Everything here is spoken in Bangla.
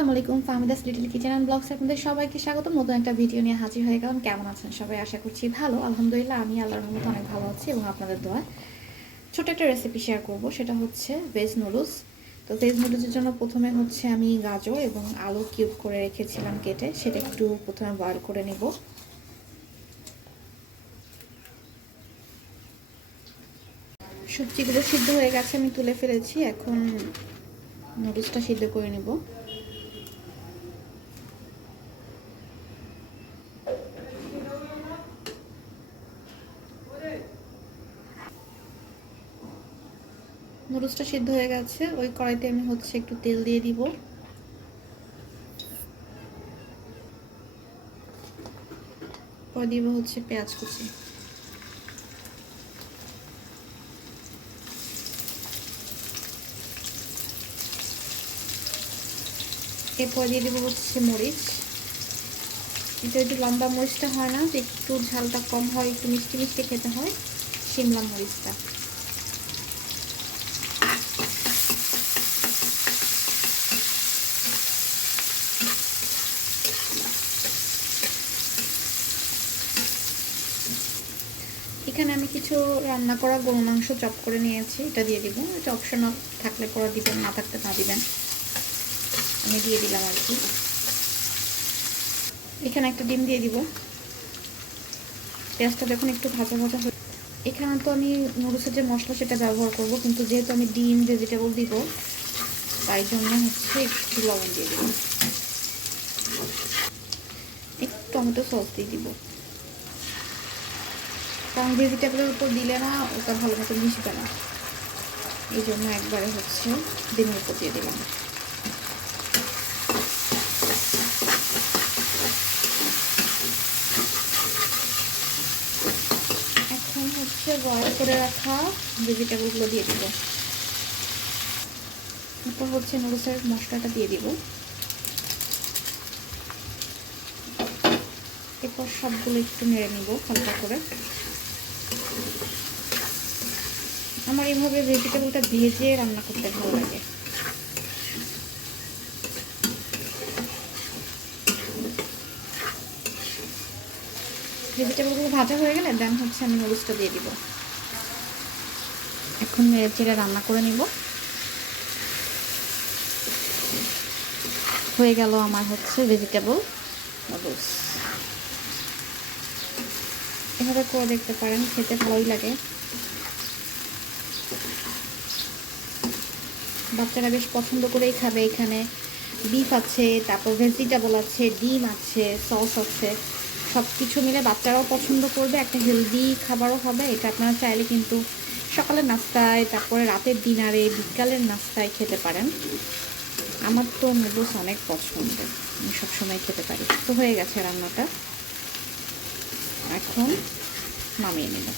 আসসালামু আলাইকুম Famida's little kitchen and vlogs আপনাদের সবাইকে স্বাগতম। নতুন একটা ভিডিও নিয়ে হাজির হয়ে গেলাম। কেমন আছেন সবাই? আশা করছি ভালো। আলহামদুলিল্লাহ, আমি আল্লাহর রহমতে অনেক ভালো আছি এবং আপনাদের দোয়া ছোট একটা রেসিপি শেয়ার করব, সেটা হচ্ছে ভেজ নুডলস তো ভেজ নুডলসের জন্য প্রথমে হচ্ছে আমি গাজর এবং আলু কিউব করে রেখেছিলাম কেটে। সেটা একটু প্রথমে বয়েল করে নেব। সবজিগুলো সিদ্ধ হয়ে গেছে, আমি তুলে ফেলেছি। এখন নুডলসটা সিদ্ধ করে নেব। নুডলসটা সিদ্ধ হয়ে গেছে। ওই কড়াইতে আমি হচ্ছে একটু তেল দিয়ে দিব। পরে দিব হচ্ছে পেঁয়াজ কুচি। এরপর দিয়ে দেবো হচ্ছে মরিচ। এটা একটু লম্বা মরিচটা হয় না একটু ঝালটা কম হয়, একটু মিষ্টি মিষ্টি খেতে হয় শিমলা মরিচটা। এখানে আমি কিছু রান্না করা গরু মাংস চপ করে নিয়েছি, এটা দিয়ে দিব। এটা অপশনাল থাকলে পরে দিবেন, না থাকতে না দিবেন। আমি দিয়ে দিলাম আর কি। এখানে একটা ডিম দিয়ে দিব। পেঁয়াজটা যখন একটু ভাজা ভাজা হয়ে এখানে তো আমি নুডলসের যে মশলা সেটা ব্যবহার করব, কিন্তু যেহেতু আমি ডিম ভেজিটেবল দিব, তাই জন্য হচ্ছে একটু লবণ দিয়ে দিব। একটু টমেটো সস দিয়ে দিব। কারণ ভেজিটেবলের উপর দিলে না ওটা ভালো মতো মিশবে না। এই জন্য একবারে হচ্ছে ডিমের উপর দিয়ে দিলাম। এখন হচ্ছে বয়েল করে রাখা ভেজিটেবলগুলো দিয়ে দিব। এরপর হচ্ছে নুডলসের মশলাটা দিয়ে দিব। এরপর সবগুলো একটু নেড়ে নিব হালকা করে। আমার এইভাবে ভেজিটেবলটা ভেজে রান্না করতে ভালো লাগে। ভেজিটেবলগুলো ভাজা হয়ে গেলে দেন হচ্ছে আমি নুডলসটা দিয়ে দিব। এখন চেড়ে রান্না করে নিব। হয়ে গেল আমার হচ্ছে ভেজিটেবল নুডলস এভাবে করে দেখতে পারেন, খেতে ভালোই লাগে। বাচ্চারা বেশ পছন্দ করেই খাবে এখানে। বিফ আছে, তারপর ভেজিটেবল আছে, ডিম আছে সস আছে। সব কিছু মিলে বাচ্চারাও পছন্দ করবে, একটা হেলদি খাবারও হবে, এটা আপনারা চাইলে কিন্তু সকালের নাস্তায়, তারপরে রাতের ডিনারে বিকালের নাস্তায় খেতে পারেন। আমার তো নুডলস অনেক পছন্দ, আমি সবসময় খেতে পারি। তো হয়ে গেছে রান্নাটা। এখন নামিয়ে নিলাম।